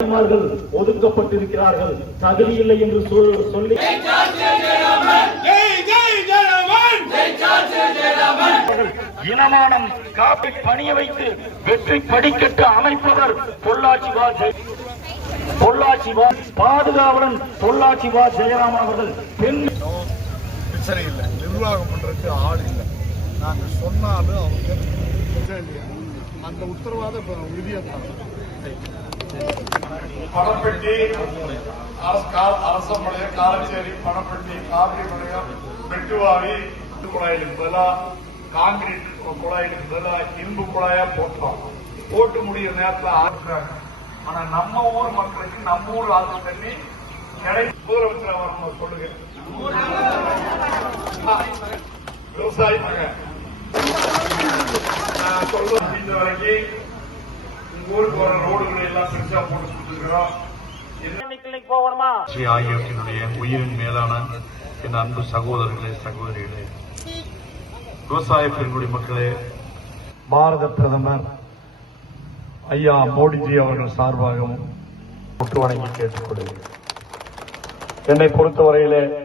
ஒதுக்கப்பட்டிருக்கிறார்கள், தகுதி இல்லை என்று சொல்லி இனமானம் காப்பி பணிய வைத்து வெற்றி படிக்கட்டு அமைப்பவர் பொள்ளாச்சி பாதுகாவலன் பொள்ளாச்சி ஜெயராமன் அவர்கள். பிரச்சனை இல்லை, நிர்வாகம் பண்றதுக்கு ஆள் இல்லை. நாங்க சொன்னாலும் அவங்க அந்த உத்தரவாதம் உறுதியாக பணப்பெட்டி அரசமலைய காலச்சேரி பணப்பெட்டி காவிரி மலையம் மெட்டுவாரி குழாயிலுக்கு பதிலாக காங்கிரீட் குழாயிலுக்கு பதிலாக இரும்பு குழாயா போட்டு முடிய நேரத்தில் ஆக்குறாங்க. ஆனா நம்ம ஊர் மக்களுக்கு நம்ம ஊர் ஆற்று தண்ணி முதலமைச்சர் வரணும் சொல்லுங்க. விவசாயி மகன் சொல்லுவோம், இந்த வரைக்கும் ஊருக்கு வர ரோடுகளை எல்லாம் பெருசா போட்டு கொடுத்துருக்கிறோம். ஆகியவற்றினுடைய உயிரின் மேலான என் அன்பு சகோதரர்களே சகோதரிகளே, விவசாய பெருங்குடி மக்களே, பாரத பிரதமர் ஐயா மோடிஜி அவர்கள் சார்பாகவும் வணங்கி கேட்டுக்கொள்கிறேன். என்னை பொறுத்தவரையிலே